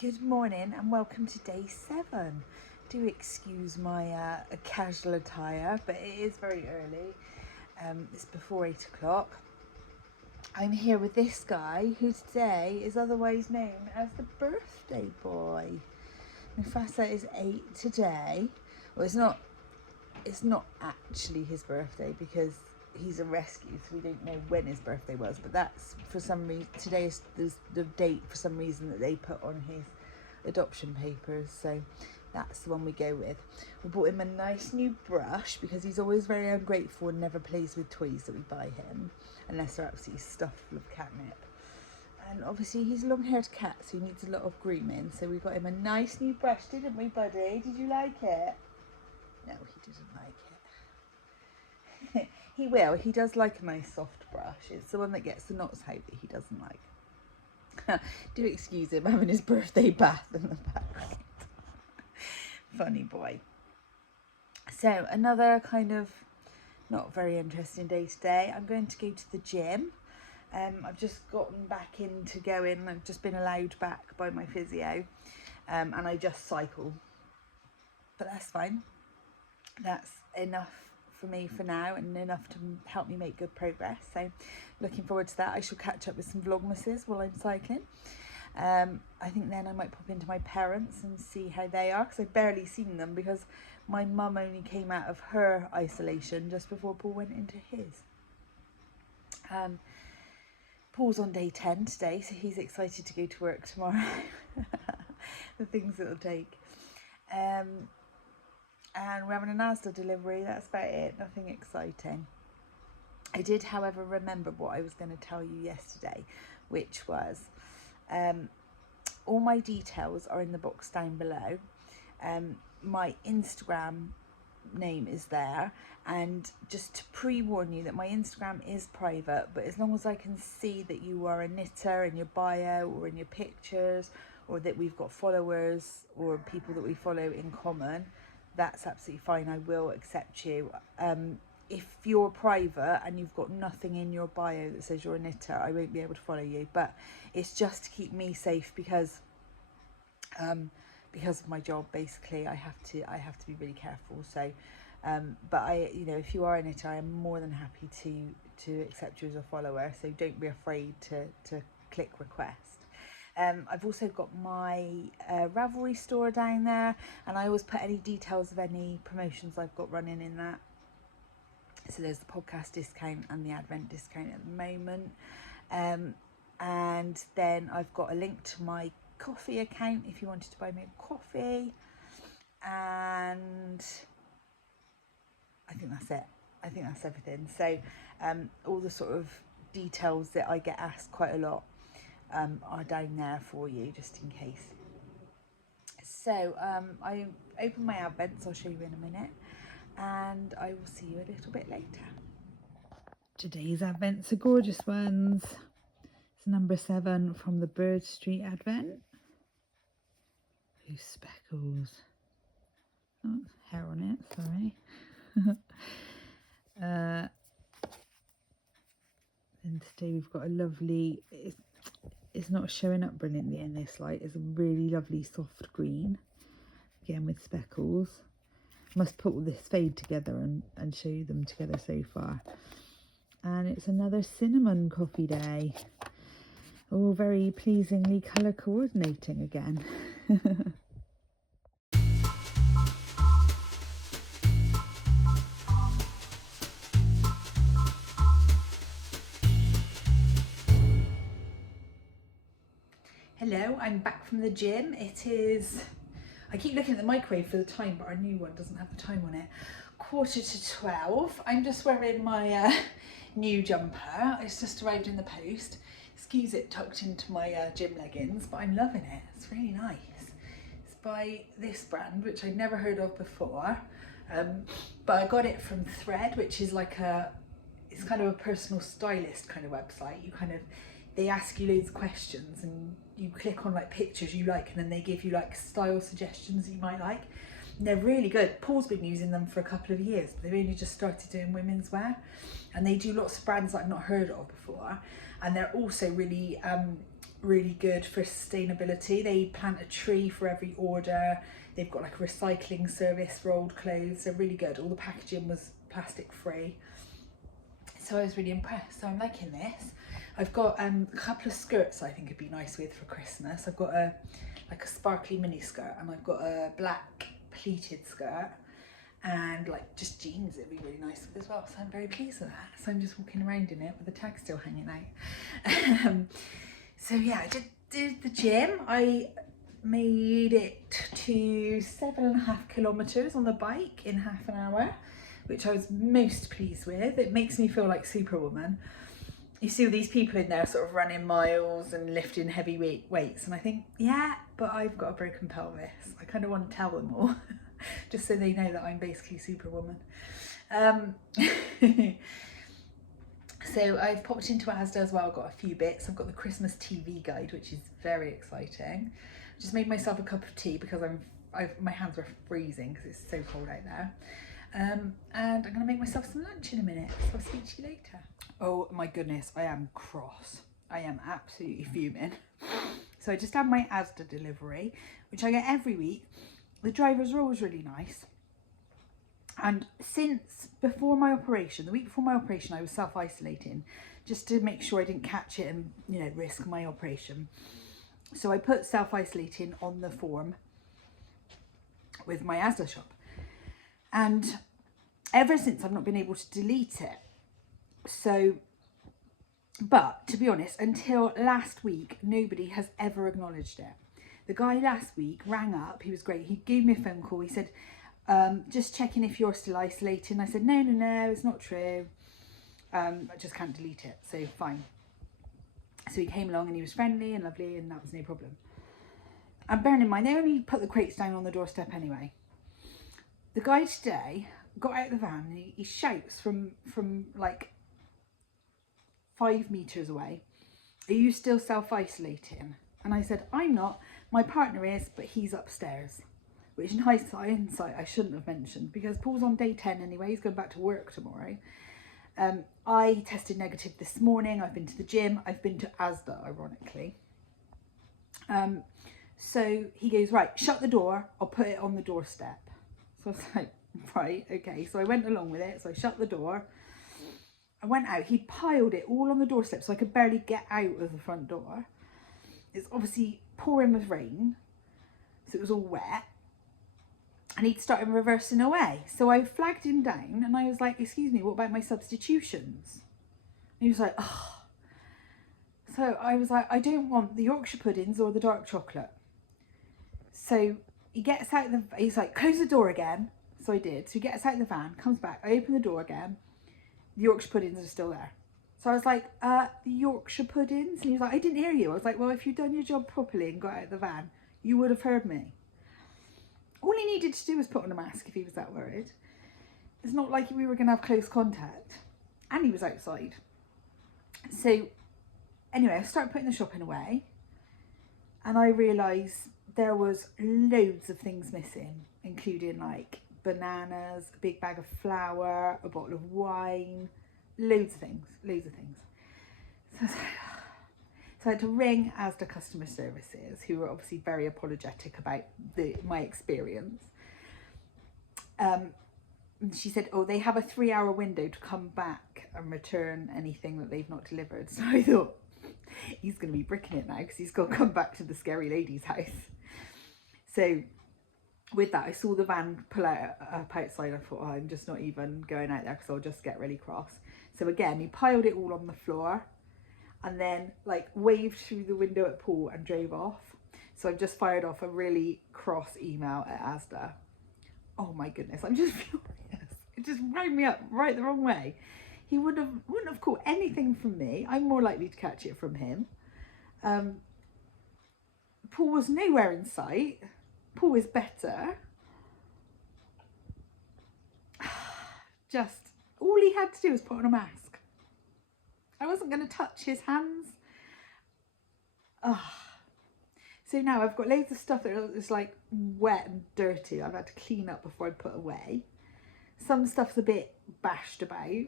Good morning and welcome to day 7. Do excuse my casual attire, but it is very early. It's before 8 o'clock. I'm here with this guy who today is otherwise known as the birthday boy. Mufasa is 8 today. Well, it's not actually his birthday because he's a rescue, so we don't know when his birthday was, but that's for some reason, today is the date for some reason that they put on his adoption papers, so that's the one we go with. We bought him a nice new brush because he's always very ungrateful and never plays with toys that we buy him unless they're absolutely stuffed full of catnip. And obviously he's a long-haired cat, so he needs a lot of grooming, so we got him a nice new brush, didn't we, buddy? Did you like it? No, he didn't like it. He will. He does like a nice soft brush. It's the one that gets the knots out that he doesn't like. Do excuse him having his birthday bath in the background. Funny boy. So another kind of not very interesting day today. I'm going to go to the gym. I've just gotten back into going. I've just been allowed back by my physio, and I just cycle. But that's fine. That's enough for me for now and enough to help me make good progress, so looking forward to that. I shall catch up with some Vlogmases while I'm cycling. I think then I might pop into my parents and see how they are, because I've barely seen them because my mum only came out of her isolation just before Paul went into his. Paul's on day 10 today, so he's excited to go to work tomorrow. The things it'll take. And we're having an Asda delivery, that's about it, nothing exciting. I did, however, remember what I was going to tell you yesterday, which was all my details are in the box down below. My Instagram name is there, and just to pre-warn you that my Instagram is private, but as long as I can see that you are a knitter in your bio or in your pictures, or that we've got followers or people that we follow in common, that's absolutely fine. I will accept you. If you're private and you've got nothing in your bio that says you're a knitter, I won't be able to follow you. But it's just to keep me safe because of my job. Basically, I have to be really careful. So, but if you are a knitter, I am more than happy to accept you as a follower. So don't be afraid to click request. I've also got my Ravelry store down there, and I always put any details of any promotions I've got running in that. So there's the podcast discount and the advent discount at the moment. And then I've got a link to my Kofi account if you wanted to buy me a coffee. And I think that's it. I think that's everything. So all the sort of details that I get asked quite a lot are down there for you, just in case. So I open my advents, I'll show you in a minute, and I will see you a little bit later. Today's advents are gorgeous ones. It's number 7 from the Bird Street Advent. Those speckles. Oh, hair on it, sorry. And today we've got a lovely, it's not showing up brilliantly in this light. It's a really lovely soft green, again with speckles. Must put all this fade together and show you them together so far. And it's another cinnamon coffee day. All very pleasingly colour coordinating again. Hello, I'm back from the gym. It is, I keep looking at the microwave for the time, but our new one doesn't have the time on it. 11:45. I'm just wearing my new jumper. It's just arrived in the post. Excuse it tucked into my gym leggings, but I'm loving it. It's really nice. It's by this brand, which I'd never heard of before. But I got it from Thread, which is like it's kind of a personal stylist kind of website. They ask you loads of questions and you click on like pictures you like, and then they give you like style suggestions that you might like. They're really good. Paul's been using them for a couple of years, but they've only just started doing women's wear, and they do lots of brands that I've not heard of before, and they're also really really good for sustainability. They plant a tree for every order. They've got like a recycling service for old clothes. They're really good. All the packaging was plastic free, so I was really impressed. So I'm liking this. I've got a couple of skirts I think would be nice with for Christmas. I've got like a sparkly mini skirt, and I've got a black pleated skirt, and like just jeans it'd be really nice with as well. So I'm very pleased with that. So I'm just walking around in it with the tag still hanging out. So yeah, I did the gym. I made it to 7.5 kilometers on the bike in half an hour, which I was most pleased with. It makes me feel like Superwoman. You see all these people in there sort of running miles and lifting heavy weights, and I think, yeah, but I've got a broken pelvis. I kind of want to tell them all, just so they know that I'm basically Superwoman. So I've popped into Asda as well, got a few bits. I've got the Christmas TV guide, which is very exciting. Just made myself a cup of tea because my hands are freezing because it's so cold out there. And I'm going to make myself some lunch in a minute, so I'll speak to you later. Oh my goodness, I am cross. I am absolutely fuming. So I just had my Asda delivery, which I get every week. The drivers are always really nice. And since before my operation, the week before my operation, I was self-isolating just to make sure I didn't catch it and, you know, risk my operation. So I put self-isolating on the form with my Asda shop. And ever since, I've not been able to delete it. So, but to be honest, until last week, nobody has ever acknowledged it. The guy last week rang up, he was great. He gave me a phone call. He said, just checking if you're still isolating. I said, no, it's not true. I just can't delete it. So fine. So he came along and he was friendly and lovely, and that was no problem. And bearing in mind, they only put the crates down on the doorstep anyway. The guy today got out of the van and he shouts from like 5 meters away, "Are you still self-isolating?" And I said, "I'm not. My partner is, but he's upstairs." Which in hindsight, I shouldn't have mentioned, because Paul's on day 10 anyway. He's going back to work tomorrow. I tested negative this morning. I've been to the gym. I've been to Asda, ironically. So he goes, "Right, shut the door. I'll put it on the doorstep." So I was like, right, okay. So I went along with it. So I shut the door. I went out. He piled it all on the doorstep so I could barely get out of the front door. It's obviously pouring with rain, so it was all wet. And he'd started reversing away. So I flagged him down and I was like, "Excuse me, what about my substitutions?" And he was like, "Oh." So I was like, "I don't want the Yorkshire puddings or the dark chocolate." So he gets out of he's like, "Close the door again." So I did. So he gets out of the van, comes back, I open the door again. The Yorkshire puddings are still there. So I was like, "The Yorkshire puddings?" And he was like, "I didn't hear you." I was like, "Well, if you'd done your job properly and got out of the van, you would have heard me." All he needed to do was put on a mask if he was that worried. It's not like we were going to have close contact. And he was outside. So anyway, I started putting the shopping away. And I realised there was loads of things missing, including like bananas, a big bag of flour, a bottle of wine, loads of things. So I had to ring Asda customer services, who were obviously very apologetic about my experience. She said, "Oh, they have a 3-hour window to come back and return anything that they've not delivered." So I thought, he's going to be bricking it now because he's got to come back to the scary lady's house. So with that, I saw the van pull out up outside. I thought, oh, I'm just not even going out there because I'll just get really cross. So again, he piled it all on the floor and then like waved through the window at Paul and drove off. So I've just fired off a really cross email at Asda. Oh my goodness, I'm just furious. It just wound me up right the wrong way. He wouldn't have caught anything from me. I'm more likely to catch it from him. Paul was nowhere in sight. Paul is better. Just all he had to do was put on a mask. I wasn't going to touch his hands. So now I've got loads of stuff that is like wet and dirty. I've had to clean up before I put away. Some stuff's a bit bashed about.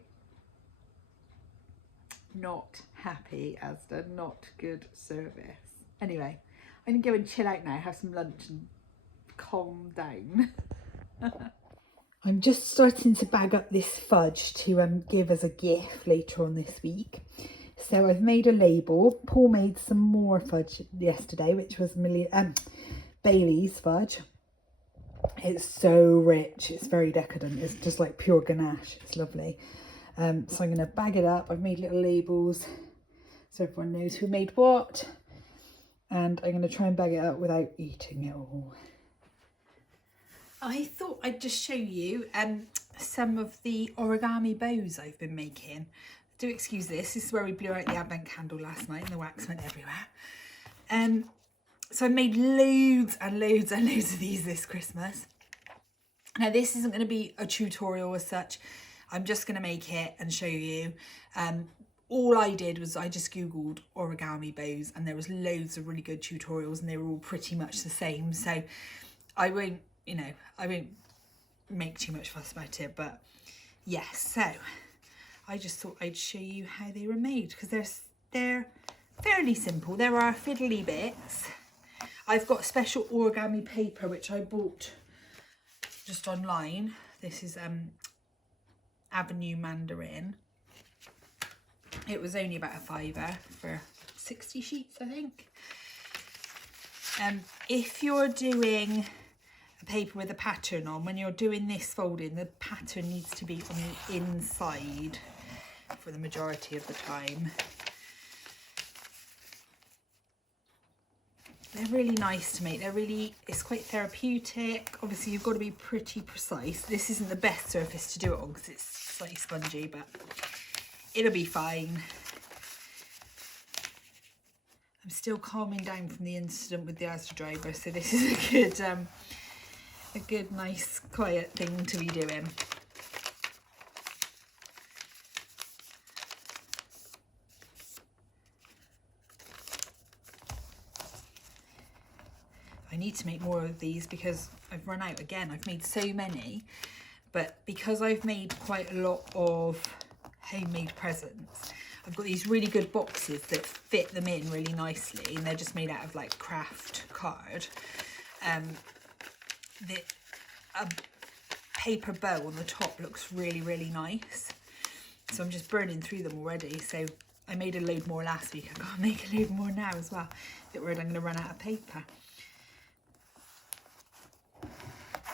Not happy, Asda, not good service. Anyway, I'm gonna go and chill out now, have some lunch and calm down. I'm just starting to bag up this fudge to give as a gift later on this week. So I've made a label. Paul made some more fudge yesterday, which was Bailey's fudge. It's so rich. It's very decadent. It's just like pure ganache. It's lovely. So I'm going to bag it up. I've made little labels so everyone knows who made what. And I'm going to try and bag it up without eating it all. I thought I'd just show you some of the origami bows I've been making. Do excuse this. This is where we blew out the advent candle last night and the wax went everywhere. So I made loads and loads and loads of these this Christmas. Now this isn't going to be a tutorial as such. I'm just going to make it and show you. All I did was I just googled origami bows and there was loads of really good tutorials and they were all pretty much the same. So I won't make too much fuss about it, but yes. So I just thought I'd show you how they were made because they're fairly simple. There are fiddly bits. I've got special origami paper which I bought just online. This is Avenue Mandarin. It was only about a £5 for 60 sheets, I think. If you're doing a paper with a pattern on, when you're doing this folding, the pattern needs to be on the inside for the majority of the time. They're really nice to make. It's quite therapeutic. Obviously you've got to be pretty precise. This isn't the best surface to do it on because it's slightly spongy, but it'll be fine. I'm still calming down from the incident with the Asda driver, so this is a good, nice, quiet thing to be doing. I need to make more of these because I've run out again. I've made so many, but because I've made quite a lot of homemade presents, I've got these really good boxes that fit them in really nicely, and they're just made out of like craft card. A paper bow on the top looks really, really nice. So I'm just burning through them already. So I made a load more last week. I gotta make a load more now as well. A bit worried I'm gonna run out of paper.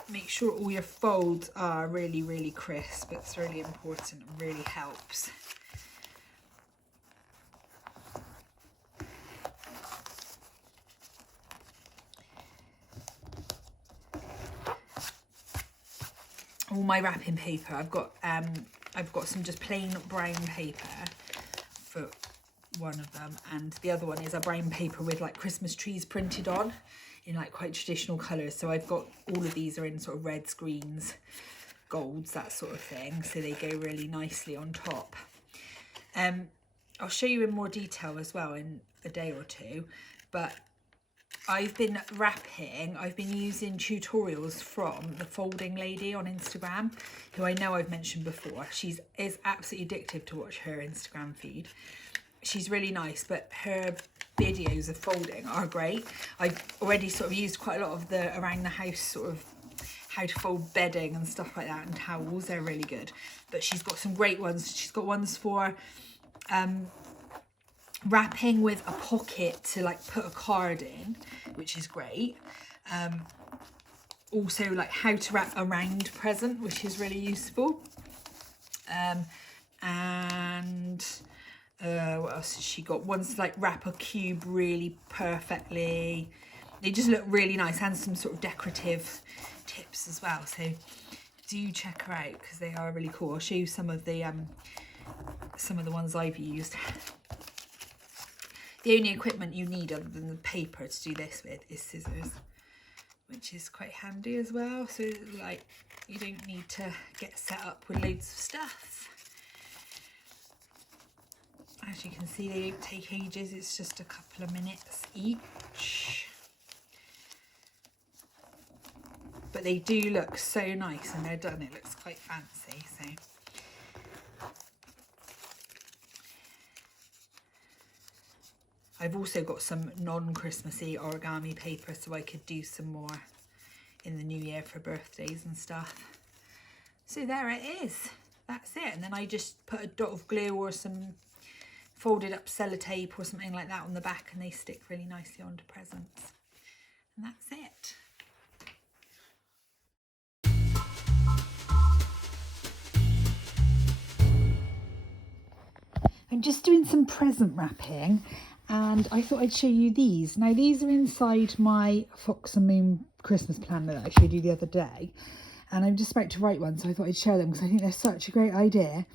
Make sure all your folds are really, really crisp. It's really important. It really helps. All my wrapping paper, I've got some just plain brown paper for one of them, and the other one is a brown paper with like Christmas trees printed on in like quite traditional colours. So I've got all of these are in sort of reds, greens, golds, that sort of thing, so they go really nicely on top. I'll show you in more detail as well in a day or two, but I've been wrapping, I've been using tutorials from the folding lady on Instagram, who I know I've mentioned before. She's absolutely addictive to watch her Instagram feed. She's really nice, but her videos of folding are great. I've already sort of used quite a lot of the around the house sort of how to fold bedding and stuff like that, and towels. They're really good, but she's got some great ones. She's got ones for wrapping with a pocket to like put a card in, which is great. Also like how to wrap a round present, which is really useful. What else has she got? Ones to like wrap a cube really perfectly. They just look really nice, and some sort of decorative tips as well. So do check her out because they are really cool. I'll show you some of the ones I've used. The only equipment you need other than the paper to do this with is scissors, which is quite handy as well. So like you don't need to get set up with loads of stuff. As you can see, they don't take ages. It's just a couple of minutes each. but they do look so nice and they're done. It looks quite fancy. So I've also got some non-Christmassy origami paper, so I could do some more in the new year for birthdays and stuff. So there it is. That's it. And then I just put a dot of glue or some folded up sellotape or something like that on the back, and they stick really nicely onto presents. And that's it. I'm just doing some present wrapping, and I thought I'd show you these. Now these are inside my Fox and Moon Christmas planner that I showed you the other day, and I'm just about to write one, so I thought I'd share them because I think they're such a great idea.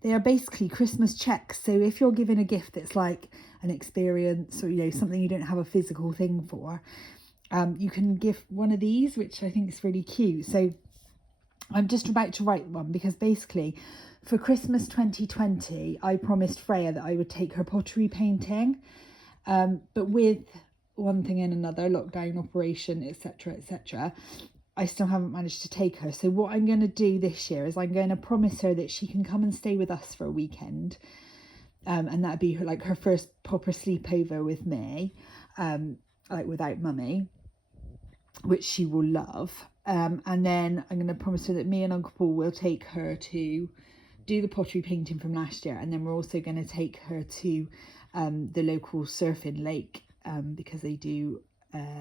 They are basically Christmas checks, so if you're giving a gift that's like an experience or, you know, something you don't have a physical thing for, you can give one of these, which I think is really cute. So I'm just about to write one because basically for Christmas 2020, I promised Freya that I would take her pottery painting, but with one thing and another, lockdown, operation, etc., etc., I still haven't managed to take her. So what I'm going to do this year is I'm going to promise her that she can come and stay with us for a weekend, and that'd be her first proper sleepover with me, like without mummy, which she will love. And then I'm going to promise her that me and Uncle Paul will take her to do the pottery painting from last year, and then we're also going to take her to the local surfing lake, because they do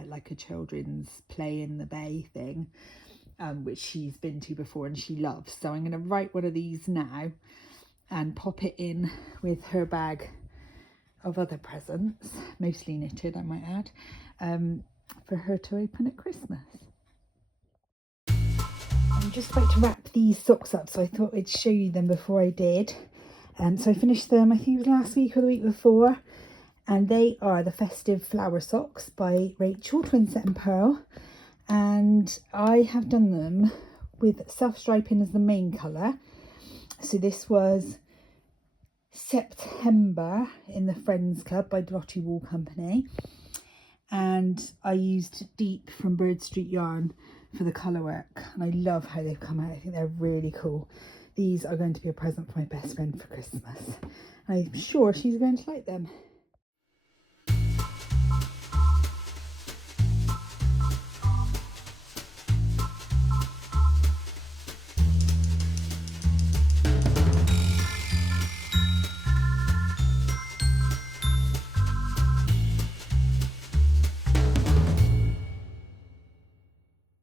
like a children's play in the bay thing, which she's been to before and she loves. So I'm going to write one of these now and pop it in with her bag of other presents, mostly knitted I might add, for her to open at Christmas. I'm just about to wrap these socks up, so I thought I'd show you them before I did. So I finished them, I think it was last week or the week before, and they are the Festive Flower Socks by Rachel, Twin Set and Pearl, and I have done them with self-striping as the main colour. So this was September in the Friends Club by Dotty Wool Company, and I used Deep from Bird Street Yarn for the colour work, and I love how they've come out. I think they're really cool. These are going to be a present for my best friend for Christmas. I'm sure she's going to like them.